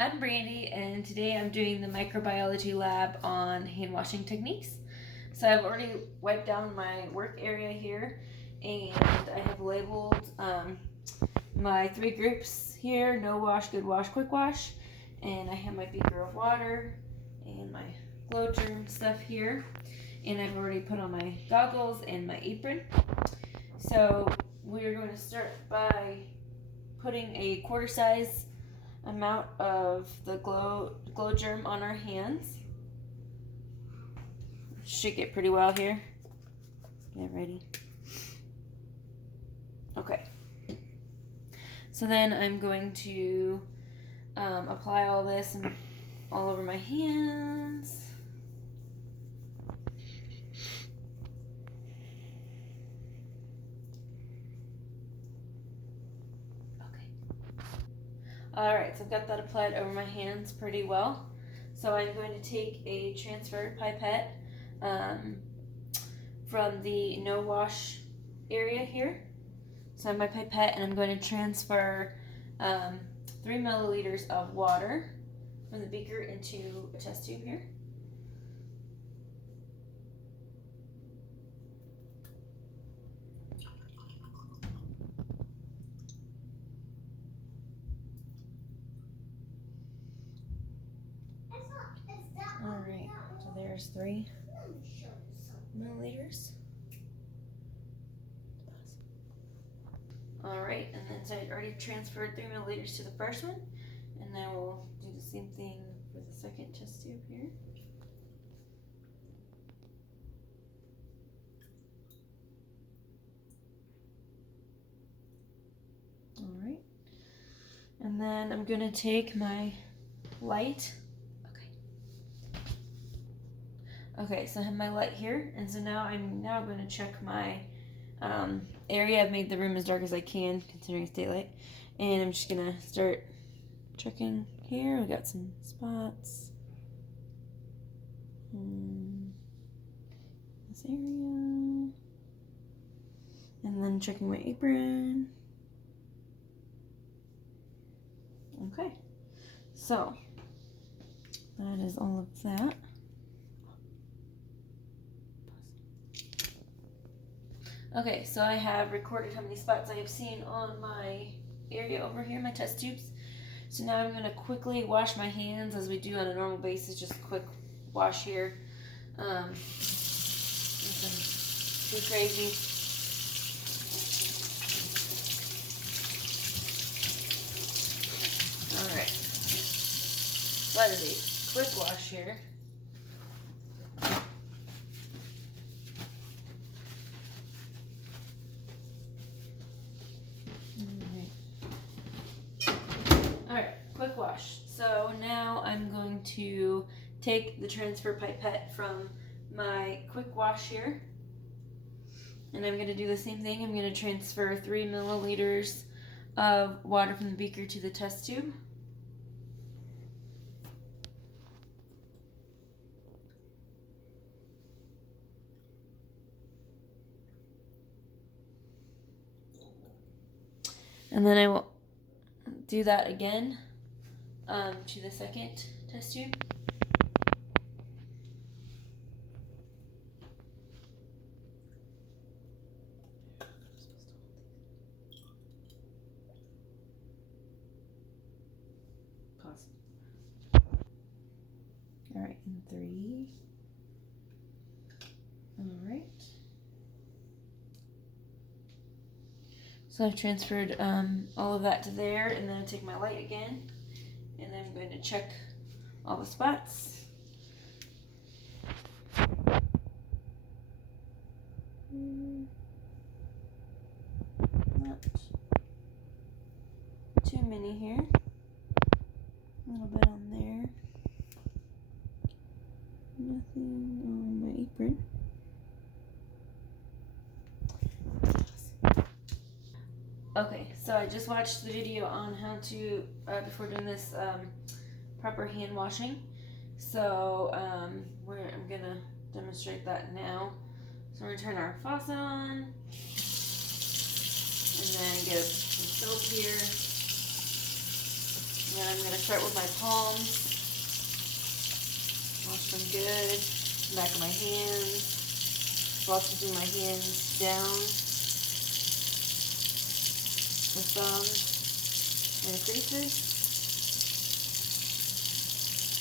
I'm Brande, and today I'm doing the microbiology lab on hand washing techniques. So I've already wiped down my work area here, and I have labeled my 3 groups here: no wash, good wash, quick wash. And I have my beaker of water and my glow germ stuff here. And I've already put on my goggles and my apron. So we're going to start by putting a quarter size amount of the glow germ on our hands. Shake it pretty well here. Get ready. Okay. So then I'm going to apply all this all over my hands. Alright, so I've got that applied over my hands pretty well. So I'm going to take a transfer pipette from the no wash area here. So I have my pipette, and I'm going to transfer 3 milliliters of water from the beaker into a test tube here. Alright, so there's 3 milliliters. Alright, and then so I already transferred 3 milliliters to the first one, and then we'll do the same thing for the second test tube here. Alright, and then I'm going to take my light. Okay, so I have my light here, and so now I'm going to check my area. I've made the room as dark as I can, considering it's daylight, and I'm just gonna start checking here. We got some spots. This area, and then checking my apron. Okay, so that is all of that. Okay, so I have recorded how many spots I have seen on my area over here, my test tubes. So now I'm going to quickly wash my hands as we do on a normal basis, just a quick wash here. Nothing too crazy. Alright, so that is a quick wash here. Quick wash. So now I'm going to take the transfer pipette from my quick wash here, and I'm going to do the same thing. I'm going to transfer 3 milliliters of water from the beaker to the test tube. And then I will do that again to the second test tube. Pause. Alright, and 3. Alright. So I've transferred all of that to there, and then I take my light again, and I'm going to check all the spots. Not too many here. A little bit on there. Nothing on my apron. Okay, so I just watched the video on how to, before doing this, proper hand washing. So I'm going to demonstrate that now. So we're going to turn our faucet on, and then get some soap here. And then I'm going to start with my palms. Wash them good. Back of my hands. Lots of my hands down. The thumbs and the creases.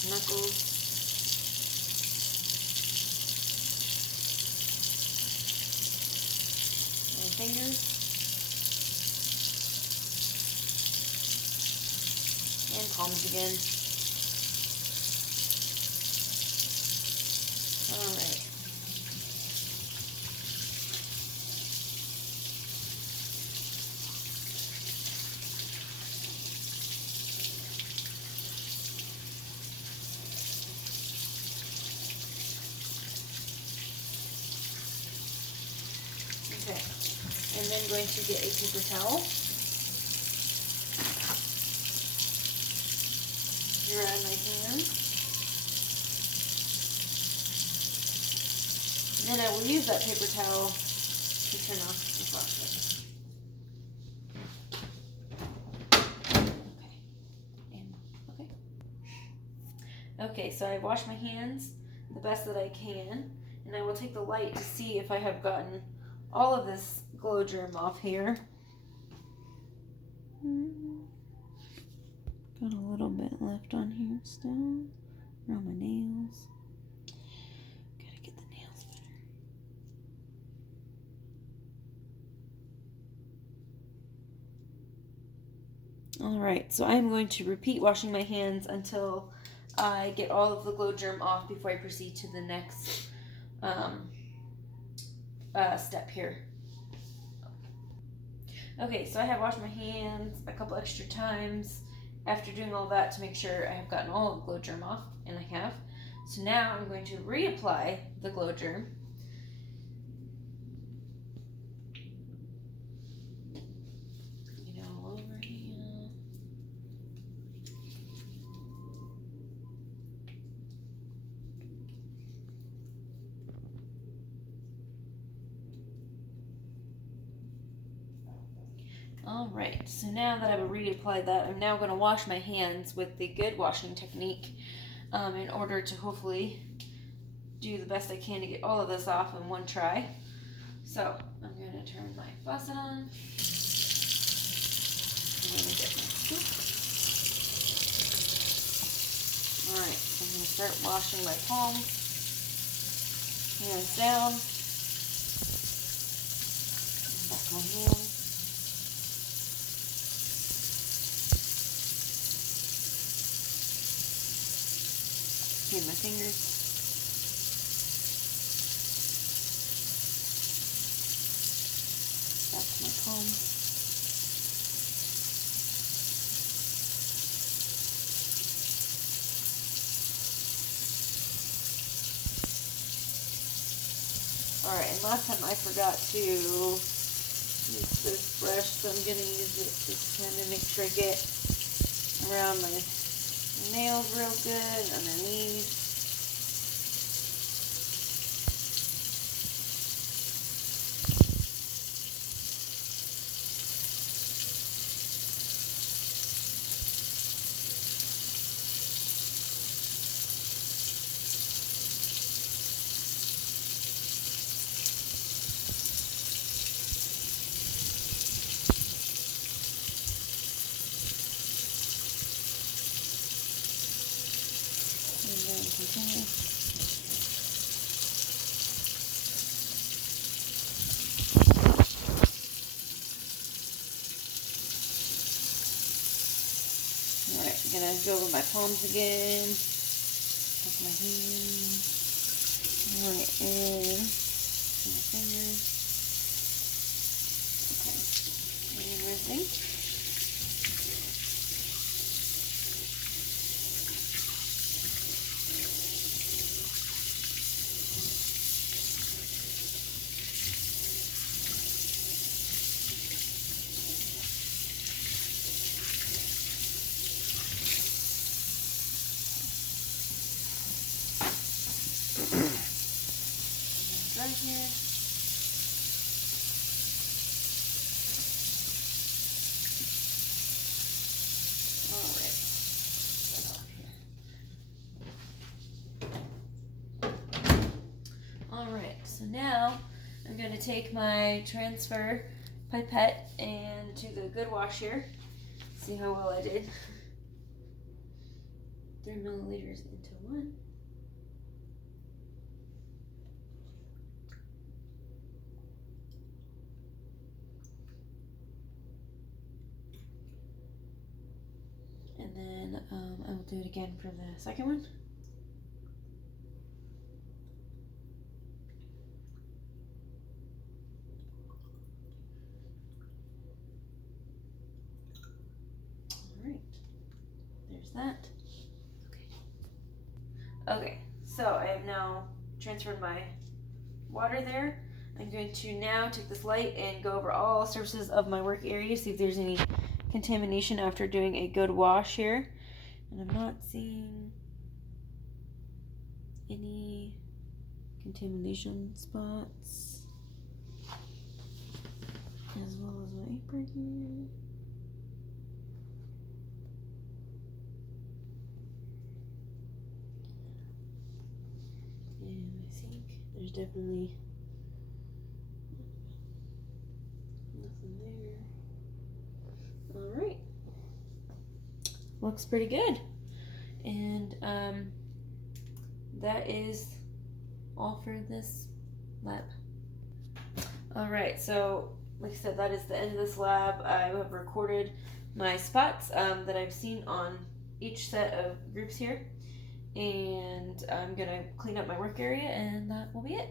Knuckles. And fingers. And palms again. Alright. Okay. And then going to get a paper towel. Dry my hands. Then I will use that paper towel to turn off the faucet. Okay, so I've washed my hands the best that I can, and I will take the light to see if I have gotten all of this glow germ off here. Got a little bit left on here still, around my nails. Gotta get the nails better. Alright, so I'm going to repeat washing my hands until I get all of the glow germ off before I proceed to the next step here. Okay, so I have washed my hands a couple extra times after doing all that to make sure I have gotten all of the glow germ off, and I have. So now I'm going to reapply the glow germ. Get it all over here. Alright, so now that I've reapplied that, I'm now going to wash my hands with the good washing technique in order to hopefully do the best I can to get all of this off in one try. So, I'm going to turn my faucet on. I'm going to get my scoop. Alright, so I'm going to start washing my palms, hands down, back my hands. Here, my fingers. Back to my palms. Alright, and last time I forgot to use this brush, so I'm going to use it to kind of make sure I get around my nails real good, underneath. Continue. Alright, I'm gonna go over my palms again. Touch my hands. Alright, and my fingers. Okay. And rinsing. Right here. Alright. So now I'm going to take my transfer pipette and do the good wash here. See how well I did. 3 milliliters into 1. And then I will do it again for the second one. Alright, there's that. Okay, so I have now transferred my water there. I'm going to now take this light and go over all surfaces of my work area, see if there's any contamination after doing a good wash here. And I'm not seeing any contamination spots, as well as my apron here. And I think there's definitely nothing there. Alright. Looks pretty good. And that is all for this lab. Alright, so like I said, that is the end of this lab. I have recorded my spots that I've seen on each set of groups here. And I'm going to clean up my work area, and that will be it.